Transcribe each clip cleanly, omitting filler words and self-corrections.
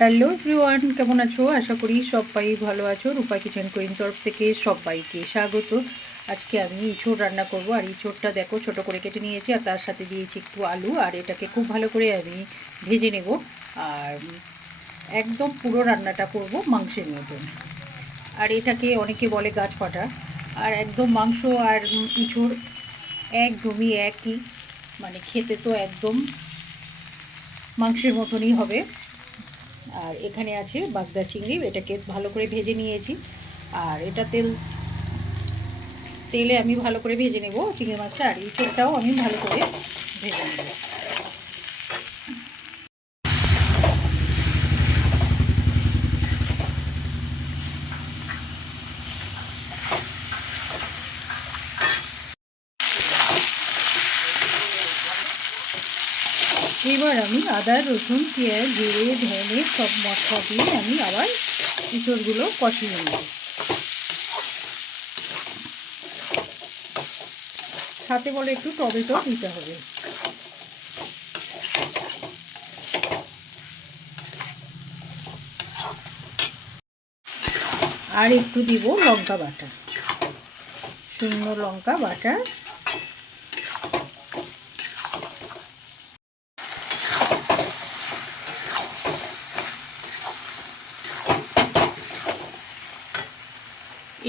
Hello everyone, কেমন আছো? আশা করি সবাই ভালো আছো। রূপা কিচেন কুইন তরফ থেকে সবাইকে স্বাগত। আজকে আমি ইঁচড় রান্না করব। আর ইঁচড়টা দেখো ছোট করে কেটে নিয়েছি, আর তার সাথে দিয়েছি একটু আলু, আর এটাকে খুব ভালো করে আমি ভেজে নেব। আর একদম পুরো রান্নাটা করব মাংসের মতন। আর এটাকে অনেকে বলে গাছ ফাটা। আর একদম মাংস আর ইঁচড় একদমই একই, মানে খেতে তো একদম মাংসের মতনই হবে। আর এখানে আছে বাগদা চিংড়ি, এটাকে ভালো করে ভেজে নিয়েছি। আর এটা তেলে আমি ভালো করে ভেজে নেব চিংড়ি মাছটা, আর ইঁচড়টাও আমি ভালো করে ভেজে নেব। এবার আমি আদা, রসুন, পেঁয়াজ, জিরে, ধনে সব মশলা দিয়ে আমি আবার ইঁচড়গুলো কষিয়ে নেব। সাথে বলে একটু টমেটো দিতে হবে। আর একটু দিব লঙ্কা বাটা, শুকনো লঙ্কা বাটা।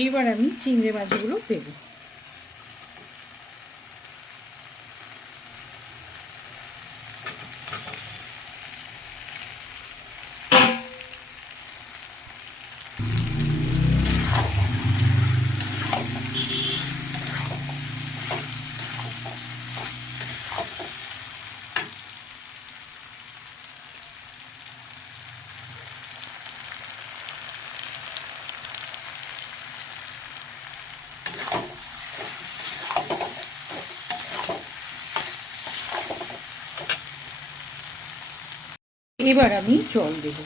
এবার আমি চিংড়ি মাছগুলো দেব। এবার আমি জল দেব।